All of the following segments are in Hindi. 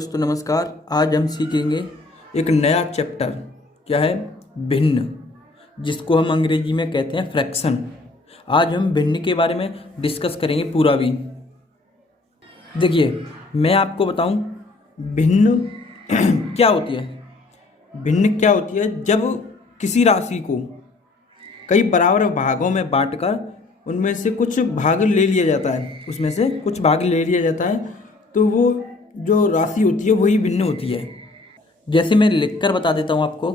दोस्तों नमस्कार। आज हम सीखेंगे एक नया चैप्टर। क्या है? भिन्न, जिसको हम अंग्रेजी में कहते हैं फ्रैक्शन। आज हम भिन्न के बारे में डिस्कस करेंगे पूरा भी। देखिए, मैं आपको बताऊं भिन्न क्या होती है। भिन्न क्या होती है? जब किसी राशि को कई बराबर भागों में बांटकर उनमें से कुछ भाग ले लिया जाता है, उसमें से कुछ भाग ले लिया जाता है, तो वो जो राशि होती है वही भिन्न होती है। जैसे मैं लिखकर बता देता हूँ आपको।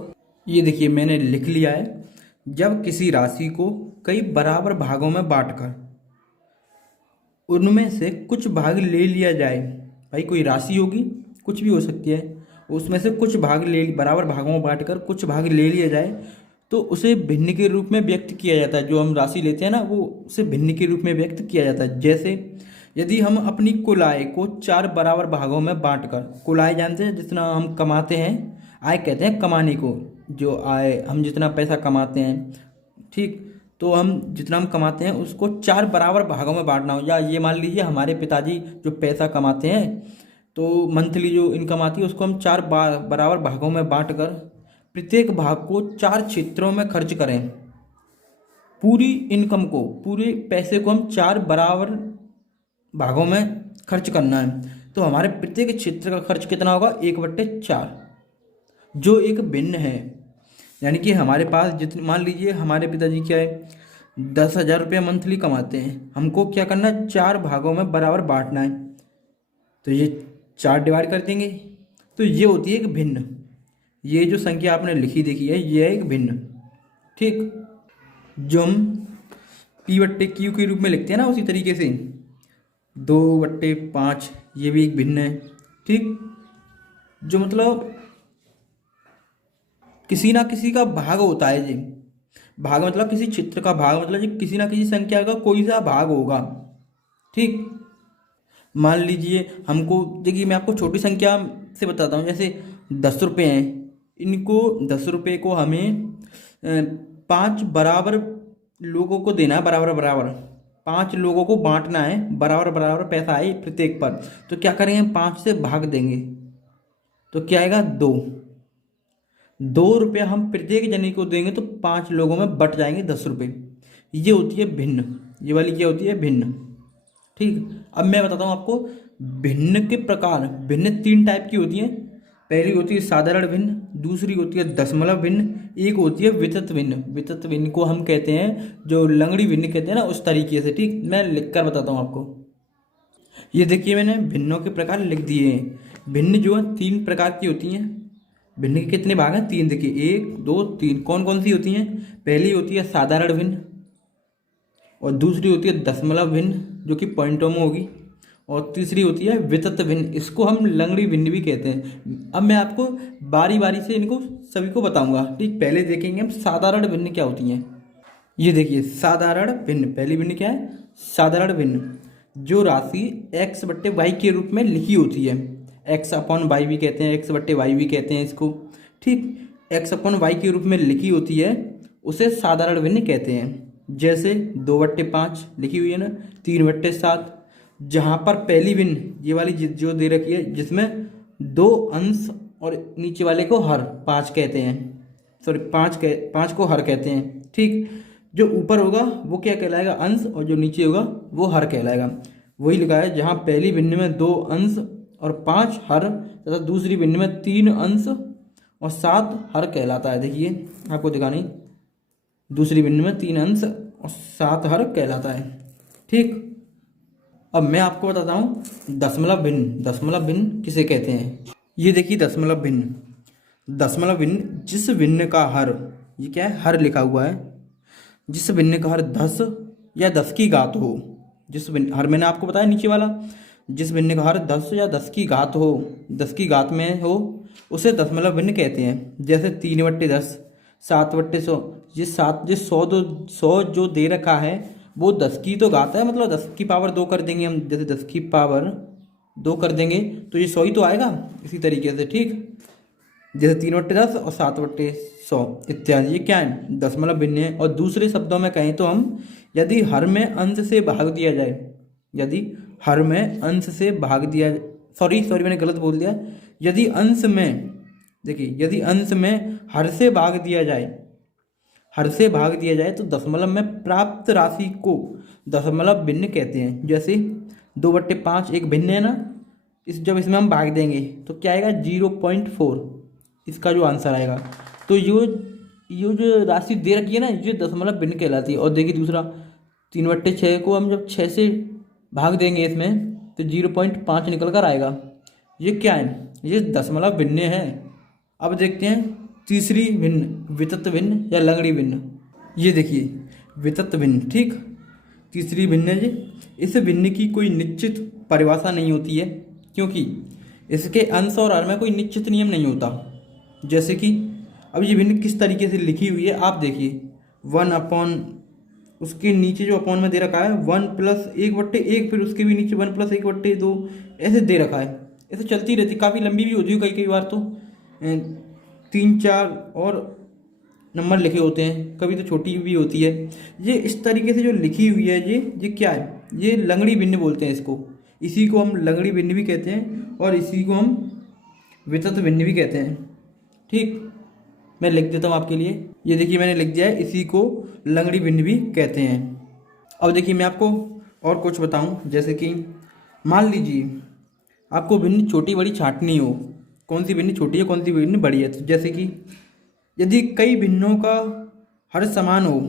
ये देखिए, मैंने लिख लिया है। जब किसी राशि को कई बराबर भागों में बांटकर उनमें से कुछ भाग ले लिया जाए, भाई कोई राशि होगी, कुछ भी हो सकती है, उसमें से कुछ भाग ले बराबर भागों में बांटकर कुछ भाग ले लिया जाए तो उसे भिन्न के रूप में व्यक्त किया जाता है। जो हम राशि लेते हैं ना, वो उसे भिन्न के रूप में व्यक्त किया जाता है। जैसे यदि हम अपनी कुल आय को 4 बराबर भागों में बांटकर, कुल आय जानते हैं जितना हम कमाते हैं, आय कहते हैं कमाने को, जो आय हम जितना पैसा कमाते हैं, ठीक, तो हम जितना हम कमाते हैं उसको 4 बराबर भागों में बांटना हो। या ये मान लीजिए हमारे पिताजी जो पैसा कमाते हैं, तो मंथली जो इनकम आती है उसको हम 4 बराबर भागों में बांटकर प्रत्येक भाग को 4 क्षेत्रों में खर्च करें। पूरी इनकम को, पूरे पैसे को हम 4 बराबर भागों में खर्च करना है, तो हमारे प्रत्येक क्षेत्र का खर्च कितना होगा? 1/4, जो एक भिन्न है। यानी कि हमारे पास जितनी, मान लीजिए हमारे पिताजी क्या है, 10,000 रुपये मंथली कमाते हैं, हमको क्या करना है? 4 भागों में बराबर बांटना है। तो ये 4 डिवाइड कर देंगे, तो ये होती है एक भिन्न। ये जो संख्या आपने लिखी देखी है, ये है एक भिन्न, ठीक। जो हम P/Q के रूप में लिखते हैं ना, उसी तरीके से 2/5 ये भी एक भिन्न है, ठीक। जो मतलब किसी ना किसी का भाग होता है। जी, भाग मतलब किसी क्षेत्र का भाग, मतलब जी किसी ना किसी संख्या का कोई सा भाग होगा, ठीक। मान लीजिए हमको, देखिए मैं आपको छोटी संख्या से बताता हूँ। जैसे 10 रुपये हैं, इनको 10 रुपये को हमें 5 बराबर लोगों को देना है, बराबर बराबर 5 लोगों को बांटना है, बराबर बराबर पैसा है प्रत्येक पर। तो क्या करेंगे? 5 से भाग देंगे, तो क्या आएगा? 2 रुपये हम प्रत्येक जने को देंगे, तो 5 लोगों में बट जाएंगे 10 रुपये। ये होती है भिन्न। ये वाली क्या होती है? भिन्न, ठीक। अब मैं बताता हूँ आपको भिन्न के प्रकार। भिन्न 3 टाइप की होती हैं। पहली होती है साधारण भिन्न, दूसरी होती है दशमलव भिन्न, एक होती है वितत भिन्न। वितत भिन्न को हम कहते हैं, जो लंगड़ी भिन्न कहते हैं ना, उस तरीके से, ठीक। मैं लिखकर बताता हूँ आपको। ये देखिए, मैंने भिन्नों के प्रकार लिख दिए हैं। भिन्न जो है 3 प्रकार की होती हैं। भिन्न के कितने भाग हैं? 3। देखिए 1 2 3। कौन कौन सी होती हैं? पहली होती है साधारण भिन्न, और दूसरी होती है दशमलव भिन्न, जो कि पॉइंटों में होगी, और तीसरी होती है वितत भिन्न। इसको हम लंगड़ी भिन्न भी कहते हैं। अब मैं आपको बारी बारी से इनको सभी को बताऊंगा, ठीक। पहले देखेंगे हम साधारण भिन्न क्या होती हैं। ये देखिए साधारण भिन्न, पहली भिन्न क्या है? साधारण भिन्न। जो राशि x/y के रूप में लिखी होती है, x/y भी कहते हैं, x/y भी कहते हैं इसको, ठीक। x/y के रूप में लिखी होती है, उसे साधारण भिन्न कहते हैं। जैसे 2/5 लिखी हुई है ना, 3/7, जहाँ पर पहली भिन्न ये वाली जो दे रखी है, जिसमें 2 अंश और नीचे वाले को हर 5 कहते हैं, सॉरी 5 को हर कहते हैं, ठीक। जो ऊपर होगा वो क्या कहलाएगा? अंश, और जो नीचे होगा वो हर कहलाएगा। वही लिखा है, जहाँ पहली भिन्न में 2 अंश और 5 हर, तथा दूसरी भिन्न में 3 अंश और 7 हर कहलाता है। देखिए आपको दिखानी, दूसरी भिन्न में 3 अंश और 7 हर कहलाता है, ठीक। अब मैं आपको बताता हूँ दशमलव भिन्न। दशमलव भिन्न किसे कहते हैं? ये देखिए दशमलव भिन्न। दशमलव भिन्न जिस भिन्न का हर, ये क्या है? हर लिखा हुआ है। जिस भिन्न का हर 10 या 10 की घात हो, जिस भिन्न, हर मैंने आपको बताया नीचे वाला, जिस भिन्न का हर 10 या 10 की घात हो, 10 की घात में हो, उसे दशमलव भिन्न कहते हैं। जैसे 3/10, 7/100। ये 100 जो दे रखा है वो 10 की तो घात है, मतलब 10 की पावर 2 कर देंगे हम। जैसे 10 की पावर 2 कर देंगे तो ये 100 ही तो आएगा, इसी तरीके से, ठीक। जैसे 3/10 और 7/100 इत्यादि। ये क्या है? दशमलव भिन्न है। और दूसरे शब्दों में कहें तो हम, यदि हर में अंश से भाग दिया जाए, यदि हर में अंश से भाग दिया सॉरी सॉरी मैंने गलत बोल दिया। यदि अंश में, देखिए यदि अंश में हर से भाग दिया जाए, हर से भाग दिया जाए तो दशमलव में प्राप्त राशि को दशमलव भिन्न कहते हैं। जैसे 2/5 एक भिन्न है ना, इस जब इसमें हम भाग देंगे तो क्या आएगा 0.4, इसका जो आंसर आएगा। तो ये जो राशि दे रखी है ना, ये दशमलव भिन्न कहलाती है। और देखिए दूसरा 3/6 को हम जब 6 से भाग देंगे इसमें तो 0.5 निकल कर आएगा। ये क्या है, ये दशमलव भिन्न है। अब देखते हैं तीसरी भिन्न, वितत भिन्न या लंगड़ी भिन्न। ये देखिए वितत भिन्न, ठीक, तीसरी भिन्न है जी। इस भिन्न की कोई निश्चित परिभाषा नहीं होती है, क्योंकि इसके अंश और हर में कोई निश्चित नियम नहीं होता। जैसे कि अब ये भिन्न किस तरीके से लिखी हुई है आप देखिए, 1 उसके नीचे जो अपॉन में दे रखा है 1+1/1, फिर उसके भी नीचे 1+1/2, ऐसे दे रखा है। ऐसे चलती रहती, काफ़ी लंबी भी होती है, कई बार तो 3-4 और नंबर लिखे होते हैं, कभी तो छोटी भी होती है। ये इस तरीके से जो लिखी हुई है ये क्या है, ये लंगड़ी भिन्न बोलते हैं इसको। इसी को हम लंगड़ी भिन्न भी कहते हैं और इसी को हम वितत भिन्न भी कहते हैं। ठीक, मैं लिख देता हूँ आपके लिए। ये देखिए मैंने लिख दिया है, इसी को लंगड़ी भिन्न भी कहते हैं। अब देखिए मैं आपको और कुछ बताऊँ, जैसे कि मान लीजिए आपको भिन्न छोटी बड़ी छांटनी हो, कौन सी भिन्न छोटी है कौन सी भिन्न बड़ी है। तो जैसे कि यदि कई भिन्नों का हर समान हो,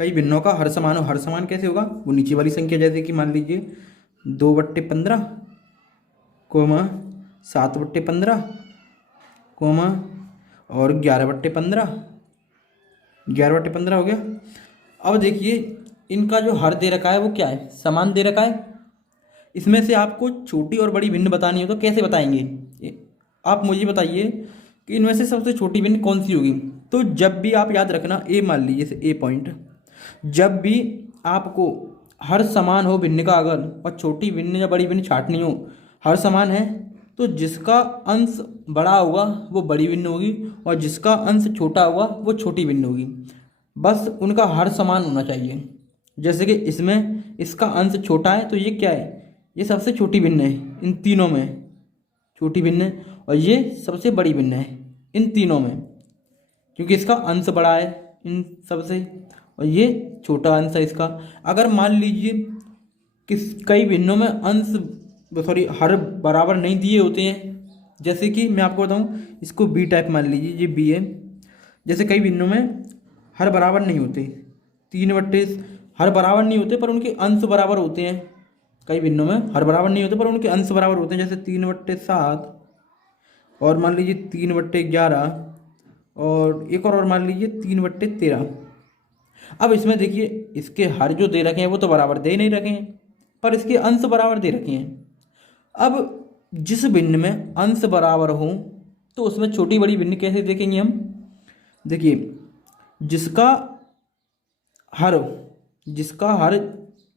कई भिन्नों का हर समान हो, हर समान कैसे होगा, वो नीचे वाली संख्या, जैसे कि मान लीजिए 2/15 कोमा 7/15 कोमा और 11/15, 11/15 हो गया। अब देखिए इनका जो हर दे रखा है वो क्या है, समान दे रखा है। इसमें से आपको छोटी और बड़ी भिन्न बतानी हो तो कैसे बताएंगे, आप मुझे बताइए कि इनमें से सबसे छोटी भिन्न कौन सी होगी। तो जब भी आप याद रखना, ए मान लीजिए ए पॉइंट, जब भी आपको हर समान हो भिन्न का अगर, और छोटी भिन्न या बड़ी भिन्न छांटनी हो, हर समान है तो जिसका अंश बड़ा होगा वो बड़ी भिन्न होगी और जिसका अंश छोटा होगा वो छोटी भिन्न होगी। बस उनका हर समान होना चाहिए। जैसे कि इसमें इसका अंश छोटा है तो ये क्या है, ये सबसे छोटी भिन्न है इन तीनों में, छोटी भिन्न है, और ये सबसे बड़ी भिन्न है इन तीनों में, क्योंकि इसका अंश बड़ा है इन सबसे और ये छोटा अंश है इसका। अगर मान लीजिए कई भिन्नों में अंश हर बराबर नहीं दिए होते हैं, जैसे कि मैं आपको बताऊं, इसको बी टाइप मान लीजिए, ये बी है। जैसे कई भिन्नों में हर बराबर नहीं होते, 3/, हर बराबर नहीं होते पर उनके अंश बराबर होते हैं। कई भिन्नों में हर बराबर नहीं होते पर उनके अंश बराबर होते हैं, जैसे 3/7 और मान लीजिए 3/11 और एक और मान लीजिए 3/13। अब इसमें देखिए इसके हर जो दे रखे हैं वो तो बराबर दे नहीं रखे हैं, पर इसके अंश बराबर दे रखे हैं। अब जिस भिन्न में अंश बराबर हो तो उसमें छोटी बड़ी भिन्न कैसे देखेंगे हम, देखिए जिसका हर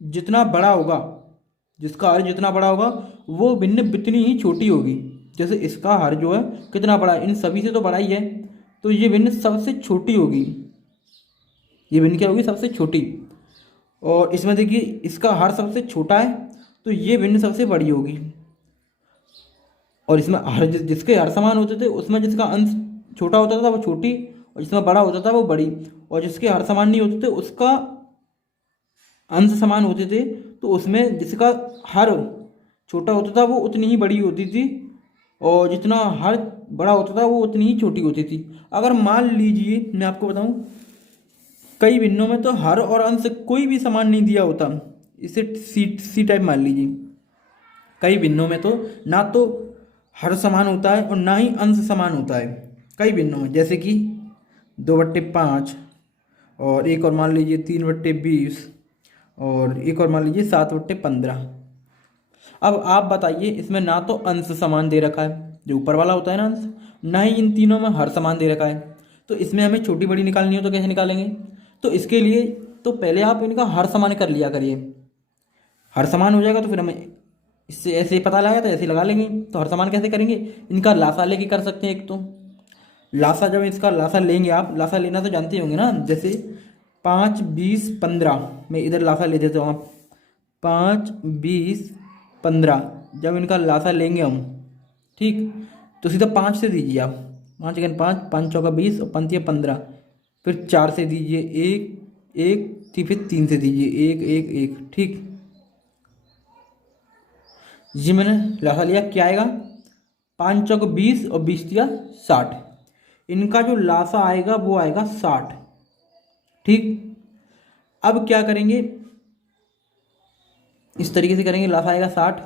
जितना बड़ा होगा, जिसका हर जितना बड़ा होगा वो भिन्न इतनी ही छोटी होगी। जैसे इसका हर जो है कितना बड़ा है, इन सभी से तो बड़ा ही है, तो ये भिन्न सबसे छोटी होगी, ये भिन्न क्या होगी, सबसे छोटी। और इसमें देखिए इसका हर सबसे छोटा है तो ये भिन्न सबसे बड़ी होगी। और इसमें हर जिसके हर समान होते थे उसमें जिसका अंश छोटा होता था वो छोटी और जिसमें बड़ा होता था वो बड़ी, और जिसके हर समान नहीं होते थे उसका अंश समान होते थे तो उसमें जिसका हर छोटा होता था वो उतनी ही बड़ी होती थी और जितना हर बड़ा होता था वो उतनी ही छोटी होती थी। अगर मान लीजिए मैं आपको बताऊं, कई भिन्नों में तो हर और अंश कोई भी समान नहीं दिया होता, इसे सी टाइप मान लीजिए। कई भिन्नों में तो ना तो हर समान होता है और ना ही अंश समान होता है कई भिन्नों में, जैसे कि 2/5 और एक और मान लीजिए 3/20 और एक और मान लीजिए 7/15। अब आप बताइए इसमें ना तो अंश समान दे रखा है जो ऊपर वाला होता है ना अंश, ना ही इन तीनों में हर समान दे रखा है, तो इसमें हमें छोटी बड़ी निकालनी हो तो कैसे निकालेंगे। तो इसके लिए तो पहले आप इनका हर समान कर लिया करिए, हर समान हो जाएगा तो फिर हमें इससे ऐसे पता लगा तो ऐसे लगा लेंगे। तो हर समान कैसे करेंगे, इनका लासा लेके कर सकते हैं। एक तो लासा, जब इसका लासा लेंगे, आप लासा लेना तो जानते होंगे ना, जैसे 5, 20, 15, मैं इधर लासा ले देता हूँ, आप 5, 20, 15 जब इनका लासा लेंगे हम, ठीक, तो सीधा 5 से दीजिए आप। 5 अगेन 5, 5 चौका 20 और 5 15, फिर 4 से दीजिए 1 1, फिर 3 से दीजिए 1 1 1, ठीक। जी मैंने लासा लिया, क्या आएगा? 5 चौक 20 और 20 दिया 60। इनका जो लासा आएगा वो आएगा 60, ठीक। अब क्या करेंगे, इस तरीके से करेंगे, लासा आएगा 60।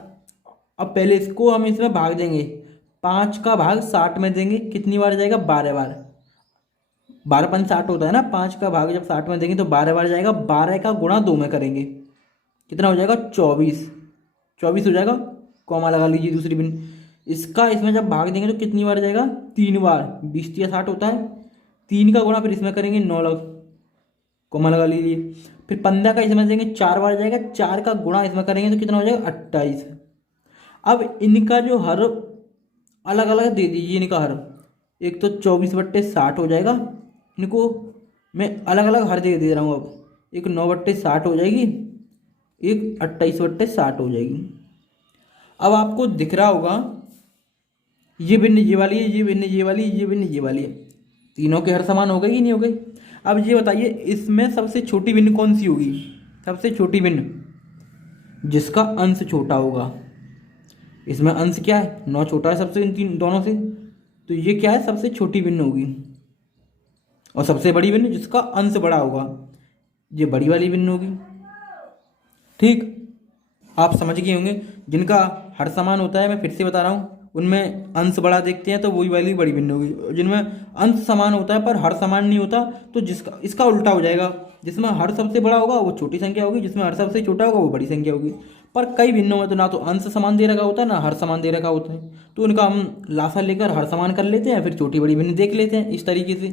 अब पहले इसको हम इसमें भाग देंगे, 5 का भाग 60 में देंगे, कितनी बार जाएगा? 12 बार। 12 5 60 होता है ना, 5 का भाग जब 60 में देंगे तो 12 बार जाएगा। 12 का गुणा 2 में करेंगे, कितना हो जाएगा? 24। 24 हो जाएगा, कॉमा लगा लीजिए दूसरी बिन। इसका इसमें जब भाग देंगे तो कितनी बार जाएगा? 3 बार। 20 या 60 होता है, 3 का गुणा फिर इसमें करेंगे 9 लग, कॉमा लगा लीजिए। फिर 15 का इसमें देंगे 4 बार जाएगा, 4 का गुणा इसमें करेंगे तो कितना हो जाएगा? 28। अब इनका जो हर अलग अलग दे दीजिए, इनका हर, एक तो 24/60 हो जाएगा, इनको मैं अलग अलग हर दे रहा हूँ। अब एक 9/60 हो जाएगी, एक 28/60 हो जाएगी। अब आपको दिख रहा होगा ये भिन्न ये वाली है, ये भिन्न ये वाली, ये भिन्न ये वाली है, तीनों के हर समान हो गई कि नहीं हो गई? अब ये बताइए इसमें सबसे छोटी भिन्न कौन सी होगी? सबसे छोटी भिन्न जिसका अंश छोटा होगा। इसमें अंश क्या है? 9 छोटा है सबसे, इन तीन दोनों से, तो ये क्या है? सबसे छोटी भिन्न होगी। और सबसे बड़ी भिन्न जिसका अंश बड़ा होगा, ये बड़ी वाली भिन्न होगी, ठीक। आप समझ गए होंगे, जिनका हर समान होता है, मैं फिर से बता रहा हूँ, उनमें अंश बड़ा देखते हैं तो वही वाली बड़ी भिन्न होगी। जिनमें अंश समान होता है पर हर समान नहीं होता, तो जिसका इसका उल्टा हो जाएगा, जिसमें हर सबसे बड़ा होगा वो छोटी संख्या होगी, जिसमें हर सबसे छोटा होगा वो बड़ी संख्या होगी। पर कई भिन्नों में तो ना तो अंश समान दे रखा होता है, ना हर समान दे रखा होता है, तो उनका हम लासा लेकर हर समान कर लेते हैं, फिर छोटी बड़ी भिन्न देख लेते हैं इस तरीके से,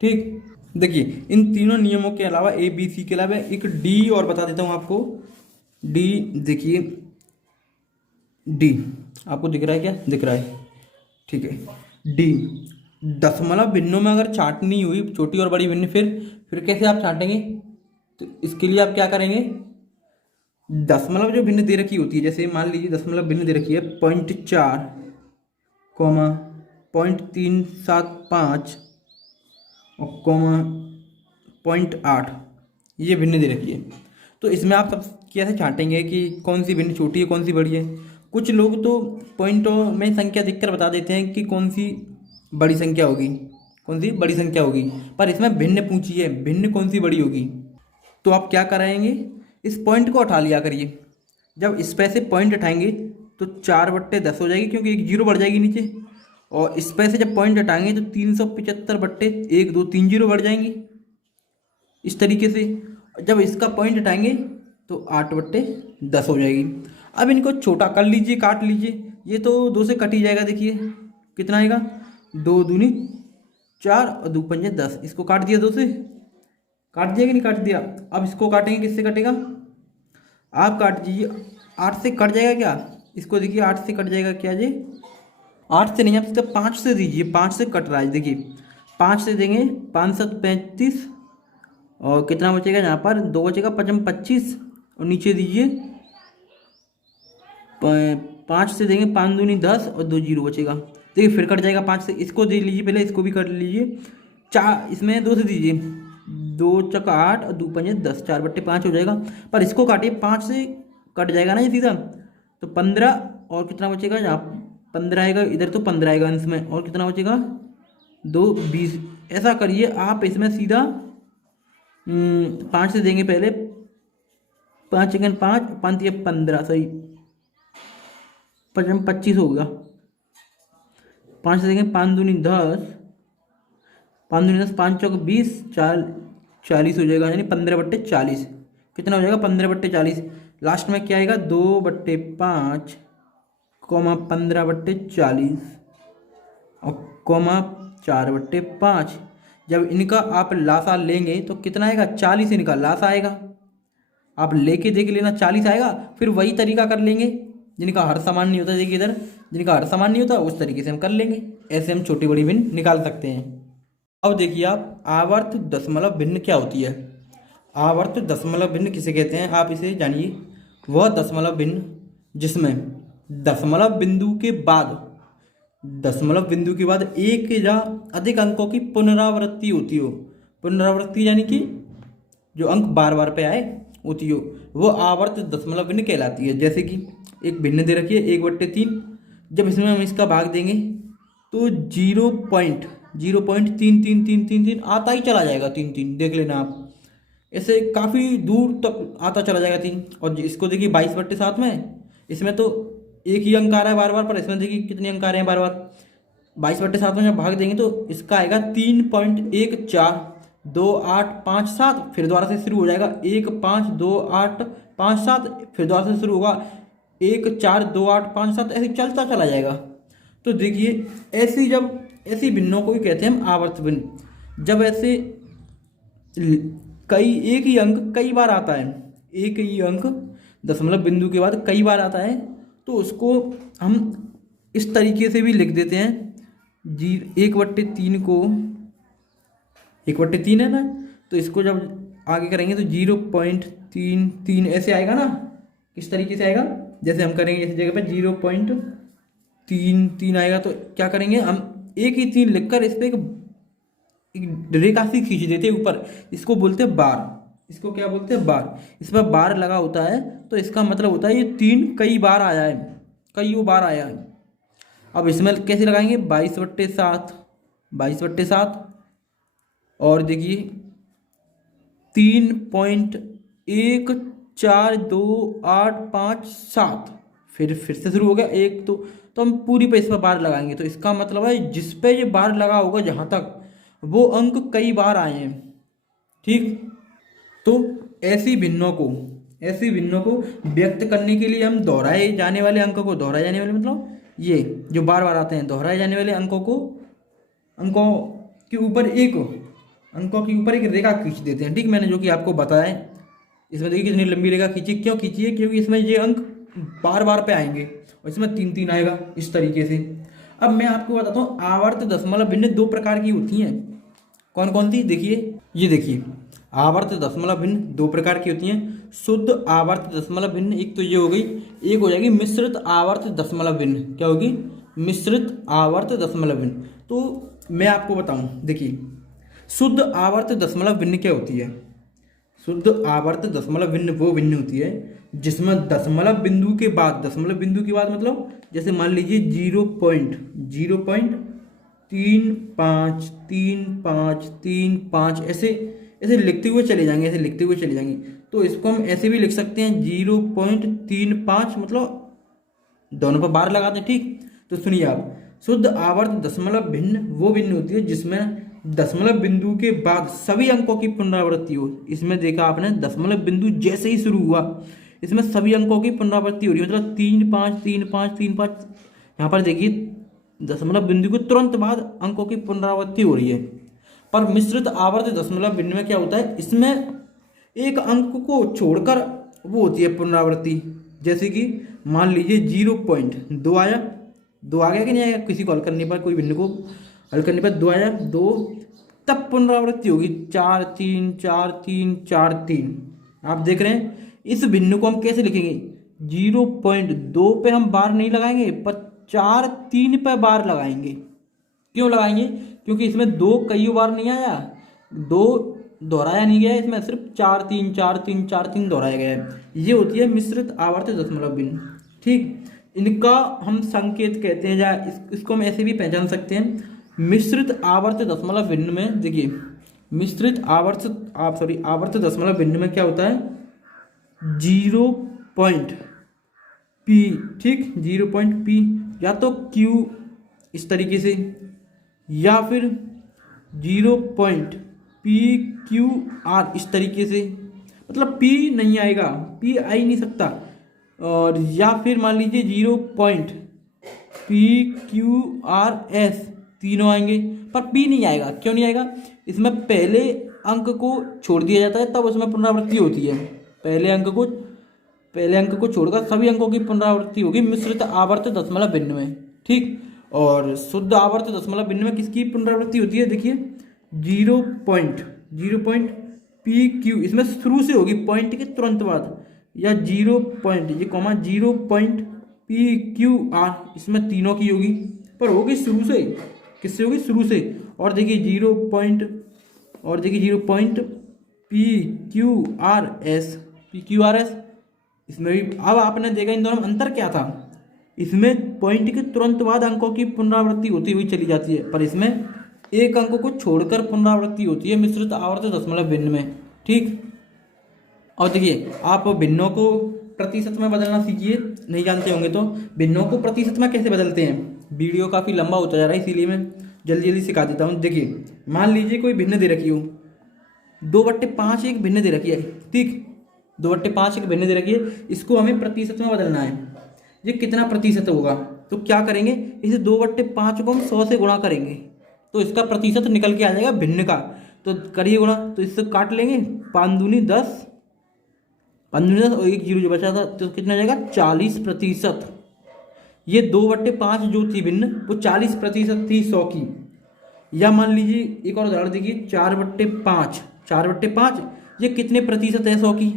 ठीक। देखिए इन तीनों नियमों के अलावा ABC के अलावा एक D और बता देता हूँ आपको। D देखिए, D आपको दिख रहा है? क्या दिख रहा है? ठीक है। D दशमलव भिन्नों में अगर छांटनी हुई, छोटी और बड़ी भिन्न, फिर कैसे आप छांटेंगे? तो इसके लिए आप क्या करेंगे, दशमलव जो भिन्न दे रखी होती है, जैसे मान लीजिए दशमलव भिन्न दे रखी है 0.4, 0.375 और 0.8, ये भिन्न दे रखी है। तो इसमें आप सब कैसे छांटेंगे कि कौन सी भिन्न छोटी है कौन सी बड़ी है? कुछ लोग तो पॉइंटों में संख्या देखकर बता देते हैं कि कौन सी बड़ी संख्या होगी, कौन सी बड़ी संख्या होगी, पर इसमें भिन्न पूछी है, भिन्न कौन सी बड़ी होगी। तो आप क्या कराएंगे, इस पॉइंट को उठा लिया करिए। जब इस पे से पॉइंट उठाएंगे तो 4/10 हो जाएगी, क्योंकि एक जीरो बढ़ जाएगी नीचे, और इस पे से जब पॉइंट हटाएंगे तो 375/1 2 3 जीरो बढ़ जाएंगी इस तरीके से। जब इसका पॉइंट हटाएंगे तो 8/10 हो जाएगी। अब इनको छोटा कर लीजिए, काट लीजिए, ये तो 2 से कट ही जाएगा। देखिए कितना आएगा, 2 दूनी 4 और 2 पंजे 10, इसको काट दिया, 2 से काट दिया कि नहीं काट दिया? अब इसको काटेंगे, किससे कटेगा? आप काट दीजिए, 8 से कट जाएगा क्या? इसको देखिए 8 से कट जाएगा क्या जी? 8 से नहीं, आप सीधा 5 से दीजिए, 5 से कट रहा है। देखिए 5 से देंगे 5 7 35, और कितना बचेगा यहाँ पर? 2 बचेगा, 5 25, और नीचे दीजिए 5 से देंगे 5 दूनी 10 और 2 जीरो बचेगा। देखिए फिर कट जाएगा 5 से, इसको दे लीजिए पहले, इसको भी कर लीजिए। 4 इसमें 2 से दीजिए, 2 चौका 8 और 2 पंजे 10, 4/5 हो जाएगा। पर इसको काटिए, 5 से कट जाएगा ना ये सीधा, तो 15, और कितना बचेगा यहाँ? 15 आएगा इधर, तो 15 आएगा अंश में, और कितना बचेगा? 2 20। ऐसा करिए आप, इसमें सीधा 5 से देंगे पहले, 5 सेकंड 5 5 या 15, सही 25 हो गया। 5 से देंगे 5 दूनी 10, 5 दूनी 10, 5 चौक 20, 40 हो जाएगा, यानी 15/40। कितना हो जाएगा? 15/40। लास्ट में क्या आएगा? 2/5 कॉमा 15/40 और कॉमा 4/5। जब इनका आप लासा लेंगे तो कितना आएगा? 40 इनका लासा आएगा। आप लेके देख लेना, 40 आएगा। फिर वही तरीका कर लेंगे, जिनका हर समान नहीं होता, देखिए इधर, जिनका हर समान नहीं होता उस तरीके से हम कर लेंगे। ऐसे हम छोटी बड़ी भिन्न निकाल सकते हैं। अब देखिए आप, आवर्त दशमलव भिन्न क्या होती है? आवर्त दशमलव भिन्न किसे कहते हैं आप इसे जानिए। वह दशमलव भिन्न जिसमें दशमलव बिंदु के बाद, दशमलव बिंदु के बाद एक या अधिक अंकों की पुनरावृत्ति होती हो। पुनरावृत्ति यानी कि जो अंक बार बार पे आए होती हो, वो आवर्त दशमलव भिन्न कहलाती है। जैसे कि एक भिन्न दे रखी है 1/3, जब इसमें हम इसका भाग देंगे तो 0.0.33333 आता ही चला जाएगा। 3 देख लेना आप, ऐसे काफ़ी दूर तक आता चला जाएगा 3। और इसको देखिए 22/7 में, इसमें तो एक ही अंक आ रहा है बार बार, पर इसमें देखिए कितने अंक आ रहे हैं बार बार। 22/7 में जब भाग देंगे तो इसका आएगा 3.1428557, फिर दोबारा से शुरू हो जाएगा 1528557, फिर दोबारा से शुरू होगा 142857, ऐसे चलता चला जाएगा। तो देखिए ऐसी भिन्नों को ही कहते हैं हम आवर्त भिन्न। जब ऐसे एक ही अंक कई बार आता है, एक ही अंक दशमलव बिंदु के बाद कई बार आता है, तो उसको हम इस तरीके से भी लिख देते हैं। 1/3 को 1/3 है ना, तो इसको जब आगे करेंगे तो 0.33 ऐसे आएगा ना। किस तरीके से आएगा, जैसे हम करेंगे इस जगह पे 0.33 आएगा, तो क्या करेंगे हम एक ही 3 लिखकर इस पर एक रेखा सी खींच देते हैं ऊपर। इसको बोलते हैं बार। इसको क्या बोलते हैं, बार। इस पर बार लगा होता है, तो इसका मतलब होता है ये 3 कई बार आया है, कईयों बार आया है। अब इसमें कैसे लगाएंगे, 22/7 और देखिए 3.1428557, फिर से शुरू हो गया एक। तो हम पूरी पे इस पर बार लगाएंगे, तो इसका मतलब है जिस पे ये बार लगा होगा जहाँ तक, वो अंक कई बार आए हैं। ठीक, तो ऐसी भिन्नों को व्यक्त करने के लिए हम दोहराए जाने वाले अंकों को, दोहराए जाने वाले मतलब ये जो बार बार आते हैं, दोहराए जाने वाले अंकों के ऊपर एक रेखा खींच देते हैं। ठीक, मैंने जो कि आपको बताया है। इसमें देखिए कितनी लंबी रेखा खींची, क्यों खींची है, क्योंकि इसमें ये अंक बार बार पे आएंगे और इसमें 3 आएगा इस तरीके से। अब मैं आपको बताता हूँ, आवर्त दशमलव भिन्न 2 प्रकार की होती हैं। कौन कौन सी, देखिए ये देखिए, आवर्त दशमलव भिन्न 2 प्रकार की होती हैं। शुद्ध आवर्त दशमलव भिन्न एक तो ये हो गई, एक हो जाएगी मिश्रित आवर्त दशमलव भिन्न। क्या होगी, मिश्रित आवर्त दशमलव भिन्न। तो मैं आपको बताऊं, देखिए शुद्ध आवर्त दशमलव भिन्न क्या होती है। शुद्ध आवर्त दशमलव भिन्न वो भिन्न होती है जिसमें दशमलव बिंदु के बाद मतलब जैसे मान लीजिए 0.353535 ऐसे लिखते हुए चले जाएंगे। तो इसको हम ऐसे भी लिख सकते हैं 0.35, मतलब दोनों पर बार लगाते हैं। ठीक, तो सुनिए आप, शुद्ध आवर्त दशमलव भिन्न वो भिन्न होती है जिसमें दशमलव बिंदु के बाद सभी अंकों की पुनरावृत्ति हो। इसमें देखा आपने, दशमलव बिंदु जैसे ही शुरू हुआ, इसमें सभी अंकों की पुनरावृत्ति हो रही है, मतलब 3 5 यहाँ पर देखिए दशमलव बिंदु के तुरंत बाद अंकों की पुनरावृत्ति हो रही है। पर मिश्रित आवर्त दशमलव भिन्न में क्या होता है, इसमें एक अंक को छोड़कर वो होती है पुनरावृत्ति। जैसे कि मान लीजिए 0.2 आया, 2 आ गया कि नहीं आया, किसी को हल करने पर, कोई भिन्न को हल करने पर 2 आया, 2, तब पुनरावृत्ति होगी 4 3 4 3 4 3। आप देख रहे हैं, इस भिन्न को हम कैसे लिखेंगे, 0.2 पे हम बार नहीं लगाएंगे, पर 4 3 पे बार लगाएंगे। क्यों लगाएंगे, क्योंकि इसमें 2 कई बार नहीं आया, 2 दोहराया नहीं गया, इसमें सिर्फ 4 3 4 3 4 3 दोहराया गया है। ये होती है मिश्रित आवर्त दशमलव भिन्न। ठीक, इनका हम संकेत कहते हैं, या इसको हम ऐसे भी पहचान सकते हैं। मिश्रित आवर्त दशमलव भिन्न में देखिए, आवर्त दशमलव भिन्न में क्या होता है, 0.p, ठीक, 0.p या तो q इस तरीके से, या फिर 0.pqr इस तरीके से, मतलब p नहीं आएगा, p आ ही नहीं सकता। और या फिर मान लीजिए 0.pqrs, तीनों आएंगे, पर p नहीं आएगा। क्यों नहीं आएगा, इसमें पहले अंक को छोड़ दिया जाता है, तब उसमें पुनरावृत्ति होती है। पहले अंक को छोड़कर सभी अंकों की पुनरावृत्ति होगी मिश्रित आवर्त दशमलव भिन्न में। ठीक, और शुद्ध आवर्त दशमलव भिन्न में किसकी पुनरावृत्ति होती है, देखिए 0.pq, इसमें शुरू से होगी पॉइंट के तुरंत बाद, या 0.0.pq पी क्यू आर, इसमें तीनों की होगी, पर होगी शुरू से, किससे होगी, शुरू से। और देखिए 0 point P Q R S, P Q R S, इसमें भी अब आपने देखा इन दोनों में अंतर क्या था, इसमें पॉइंट के तुरंत बाद अंकों की पुनरावृत्ति होती हुई चली जाती है, पर इसमें एक अंक को छोड़कर पुनरावृत्ति होती है मिश्रित आवर्त दशमलव भिन्न में। ठीक, और देखिए आप भिन्नों को प्रतिशत में बदलना सीखिए, नहीं जानते होंगे तो भिन्नों को प्रतिशत में कैसे बदलते हैं। वीडियो काफ़ी लंबा होता जा रहा है, इसीलिए मैं जल्दी जल्दी सिखा देता हूँ। देखिए मान लीजिए कोई भिन्न दे रखी हो, 2/5 एक भिन्न दे रखी है। ठीक, 2/5 एक भिन्न दे रखी है, इसको हमें प्रतिशत में बदलना है। ये कितना प्रतिशत होगा, तो क्या करेंगे, इसे 2/5 को हम 100 से गुणा करेंगे तो इसका प्रतिशत निकल के आ जाएगा भिन्न का। तो करिए गुणा, तो इससे काट लेंगे, 5 दूनी 10, 5 दूनी 10 और 1 जीरो जो बचा था तो कितना आ जाएगा, 40%। ये 2/5 जो थी भिन्न वो 40% थी 100 की। या मान लीजिए एक और उदाहरण देखिए, 4/5, 4/5 ये कितने प्रतिशत है 100 की।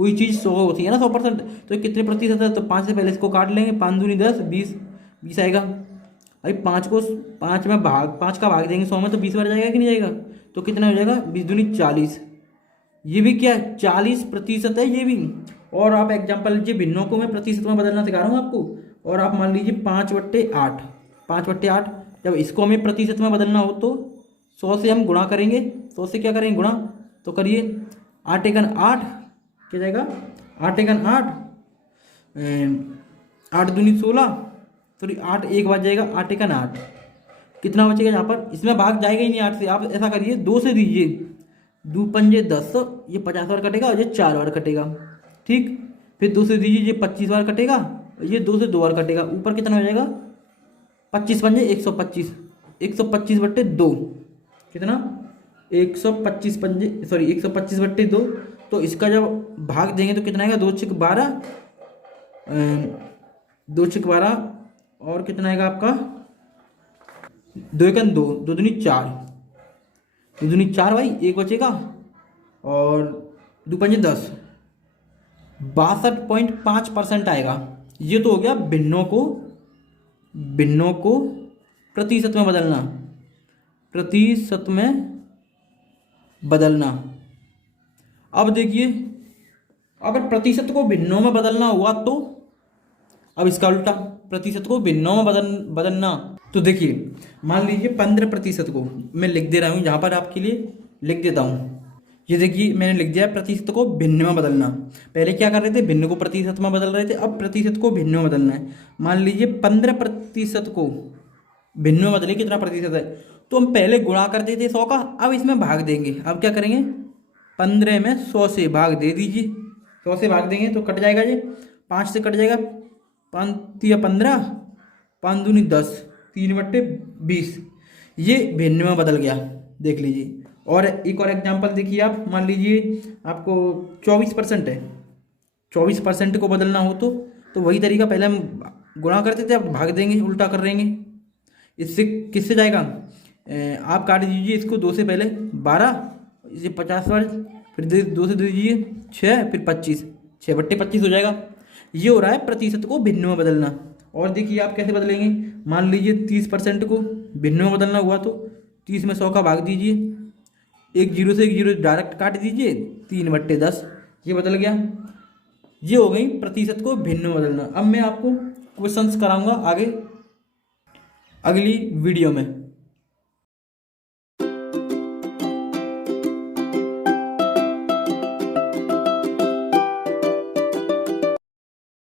कोई चीज़ 100 होती है ना, 100%, तो ये कितने प्रतिशत है, तो 5 से पहले इसको काट लेंगे, 5 दूनी 10, 20 आएगा। अभी 5 को 5 का भाग देंगे 100 में तो 20 बार जाएगा कि नहीं जाएगा, तो कितना हो जाएगा, 20 दूनी 40। ये भी क्या है, 40% है ये भी। और आप एग्जाम्पल लीजिए, भिन्नों को मैं प्रतिशत में बदलना सिखा रहा हूँ आपको। और आप मान लीजिए 5/8, 5/8 जब इसको हमें प्रतिशत में बदलना हो तो 100 से हम गुणा करेंगे, 100 से क्या करेंगे गुणा, तो करिए 8 एकन 8, क्या जाएगा, 8 एकन 8, 8 दूनी 16, सॉरी 8 एक बार जाएगा, 8 एकन 8, कितना बचेगा यहाँ पर, इसमें भाग जाएगा ही नहीं 8 से। आप ऐसा करिए 2 से दीजिए, 2 पंजे 10, ये 50 बार कटेगा और ये 4 बार कटेगा। ठीक, फिर 2 से दीजिए, ये 25 बार कटेगा, ये 2 से 2 बार कटेगा, ऊपर कितना हो जाएगा, 25 पंजे 125, 125/2 कितना, 125 पंजे, सॉरी 125/2। तो इसका जब भाग देंगे तो कितना आएगा, 2 छक 12, 2 छक 12 और कितना आएगा आपका, 2 एकन 2, 2 दूनी 4, 2 दूनी 4 भाई, एक बचेगा और 2 पंजे 10, 62.5% आएगा। ये तो हो गया भिन्नों को प्रतिशत में बदलना, प्रतिशत में बदलना। अब देखिए अगर प्रतिशत को भिन्नों में बदलना हुआ तो, अब इसका उल्टा, प्रतिशत को भिन्नों में बदलना। तो देखिए मान लीजिए 15% को मैं लिख दे रहा हूँ, यहाँ पर आपके लिए लिख देता हूँ। ये देखिए मैंने लिख दिया प्रतिशत को भिन्न में बदलना। पहले क्या कर रहे थे, भिन्न को प्रतिशत में बदल रहे थे, अब प्रतिशत को भिन्न में बदलना है। मान लीजिए 15% को भिन्न में बदले, कितना प्रतिशत है, तो हम पहले गुणा करते थे 100 का, अब इसमें भाग देंगे। अब क्या करेंगे, 15 में 100 से भाग दे दीजिए, 100 से भाग देंगे तो कट जाएगा, ये 5 से कट जाएगा, 5 या 15, 5 दूनी 10, 3/20, ये भिन्न में बदल गया, देख लीजिए। और एक और एग्जांपल देखिए आप, मान लीजिए आपको 24% है, 24% को बदलना हो तो वही तरीका, पहले हम गुणा करते थे, अब भाग देंगे, उल्टा कर देंगे। इससे किससे जाएगा, आप काट दीजिए इसको 2 से पहले 12, इसे 50 बार, फिर 2 से दीजिए 6, फिर 25, 6/25 हो जाएगा। ये हो रहा है प्रतिशत को भिन्न में बदलना। और देखिए आप कैसे बदलेंगे, मान लीजिए 30% को भिन्न में बदलना हुआ तो 30 में 100 का भाग दीजिए, 1 जीरो से 1 जीरो डायरेक्ट काट दीजिए, 3/10, ये बदल गया। ये हो गई प्रतिशत को भिन्न में बदलना। अब मैं आपको क्वेश्चंस कराऊंगा आगे अगली वीडियो में।